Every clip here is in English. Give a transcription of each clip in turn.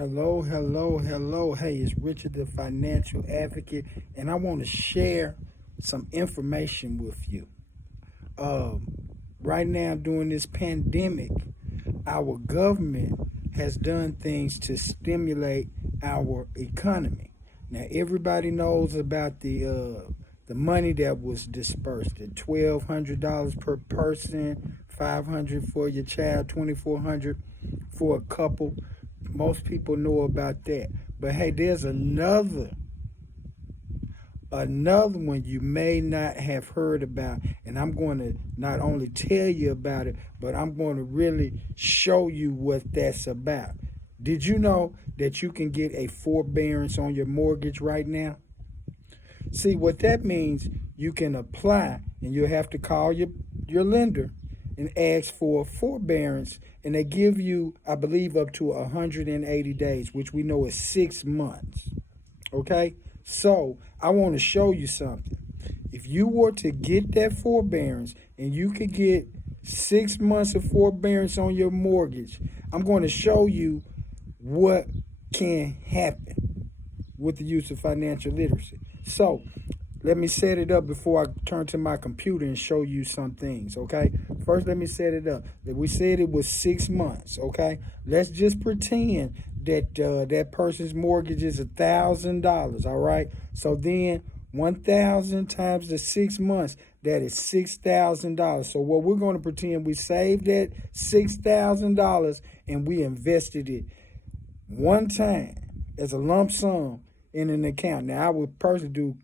Hello, hello, hello. Hey, it's Richard, the financial advocate, and I want to share some information with you. Right now, during this pandemic, our government has done things to stimulate our economy. Now, everybody knows about the money that was dispersed, the $1,200 per person, $500 for your child, $2,400 for a couple. Most people know about that. But hey, there's another one you may not have heard about, and I'm going to not only tell you about it, but I'm going to really show you what that's about. Did you know that you can get a forbearance on your mortgage right now? See, what that means, you can apply, and you'll have to call your lender and ask for forbearance, and they give you, I believe, up to 180 days, which we know is 6 months. Okay? So I want to show you something. If you were to get that forbearance and you could get 6 months of forbearance on your mortgage, I'm going to show you what can happen with the use of financial literacy. So let me set it up before I turn to my computer and show you some things, okay? First, let me set it up. We said it was 6 months, okay? Let's just pretend that that person's mortgage is $1,000, all right? So then 1,000 times the 6 months, that is $6,000. So what we're going to pretend, we saved that $6,000 and we invested it one time as a lump sum in an account. Now, I would personally do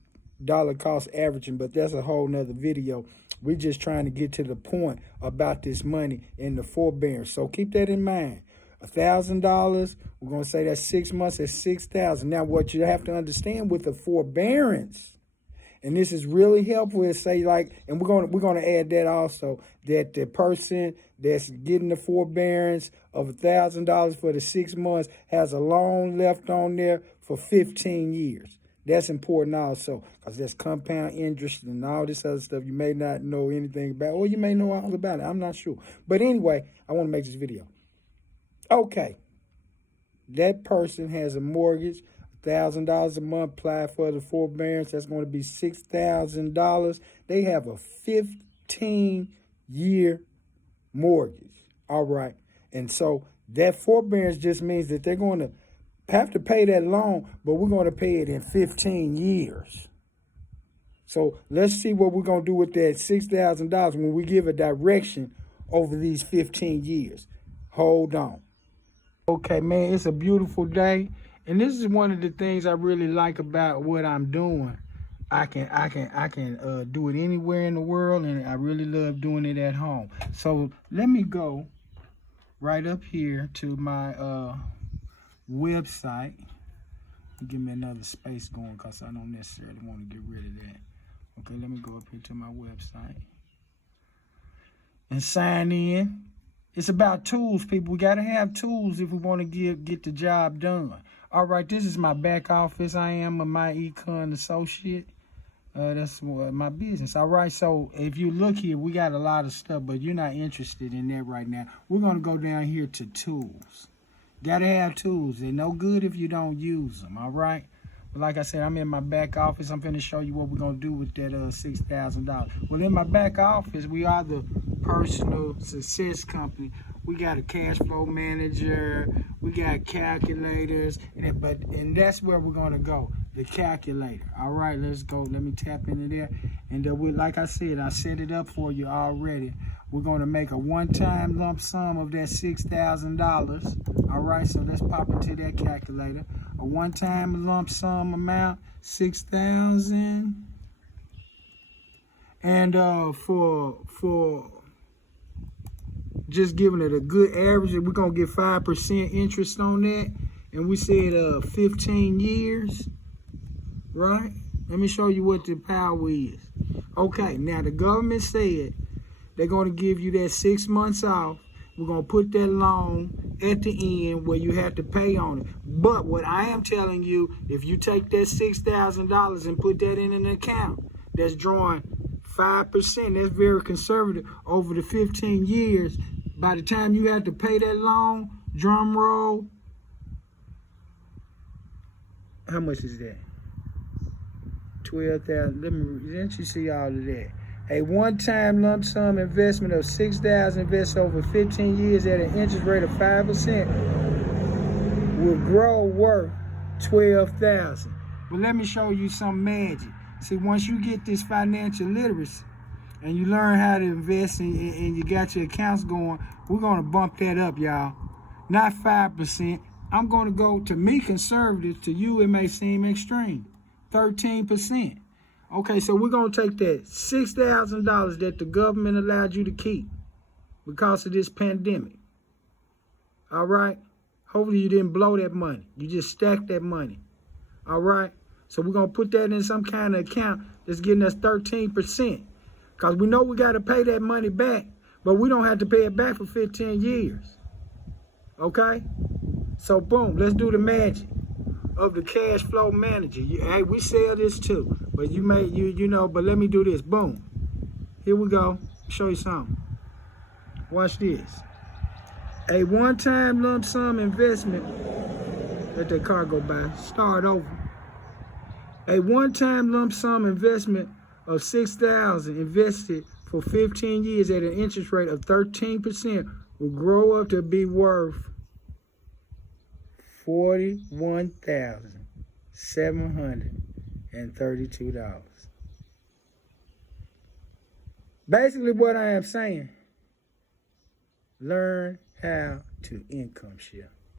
dollar cost averaging, but that's a whole nother video. We're just trying to get to the point about this money and the forbearance. So keep that in mind. $1,000, we're going to say that's 6 months at $6,000. Now, what you have to understand with the forbearance, and this is really helpful, is say and we're going to add that also, that the person that's getting the forbearance of $1,000 for the 6 months has a loan left on there for 15 years. That's important also, because there's compound interest and all this other stuff you may not know anything about, or you may know all about it. I'm not sure. But anyway, I want to make this video. Okay, that person has a mortgage, $1,000 a month, apply for the forbearance. That's going to be $6,000. They have a 15-year mortgage. All right. And so that forbearance just means that they're going to have to pay that loan, but we're going to pay it in 15 years. So let's see what we're going to do with that $6,000 when we give a direction over these 15 years. Hold on. Okay, man, it's a beautiful day. And this is one of the things I really like about what I'm doing. I can do it anywhere in the world, and I really love doing it at home. So let me go right up here to my website. Give me another space going because I don't necessarily want to get rid of that. Okay, let me go up here to my website and sign in. It's about tools, people. We got to have tools if we want to get the job done. All right, this is my back office. I am a myEcon associate. That's my business. All right, so if you look here, we got a lot of stuff, but you're not interested in that right now. We're going to go down here to tools. Got to have tools. They're no good if you don't use them, all right? But like I said, I'm in my back office. I'm going to show you what we're going to do with that $6,000. Well, in my back office, we are the personal success company. We got a CashFlow Manager. We got calculators. And that's where we're going to go, the calculator. All right, let's go. Let me tap into there. And like I said, I set it up for you already. We're going to make a one-time lump sum of that $6,000. All right, so let's pop into that calculator. A one-time lump sum amount, $6,000. And for just giving it a good average, we're going to get 5% interest on that. And we said 15 years, right? Let me show you what the power is. Okay, now the government said they're going to give you that 6 months off. We're going to put that loan at the end where you have to pay on it. But what I am telling you, if you take that $6,000 and put that in an account that's drawing 5%, that's very conservative, over the 15 years, by the time you have to pay that loan, drum roll, How much is that? 12,000. Didn't you see all of that? A one-time lump sum investment of $6,000 invested over 15 years at an interest rate of 5% will grow worth $12,000. But let me show you some magic. See, once you get this financial literacy and you learn how to invest and you got your accounts going, we're going to bump that up, y'all. Not 5%. I'm going to go, to me, conservative. To you, it may seem extreme. 13%. Okay, so we're going to take that $6,000 that the government allowed you to keep because of this pandemic. All right? Hopefully you didn't blow that money. You just stacked that money. All right? So we're going to put that in some kind of account that's getting us 13%. Because we know we got to pay that money back, but we don't have to pay it back for 15 years. Okay? So boom, let's do the magic of the cash flow manager. Hey, we sell this too, but you know, but let me do this. Boom. Here we go. Show you something. Watch this. A one-time lump sum investment. Let that car go by. Start over. A one-time lump sum investment of $6,000 invested for 15 years at an interest rate of 13% will grow up to be worth $41,732. Basically what I am saying, learn how to income share.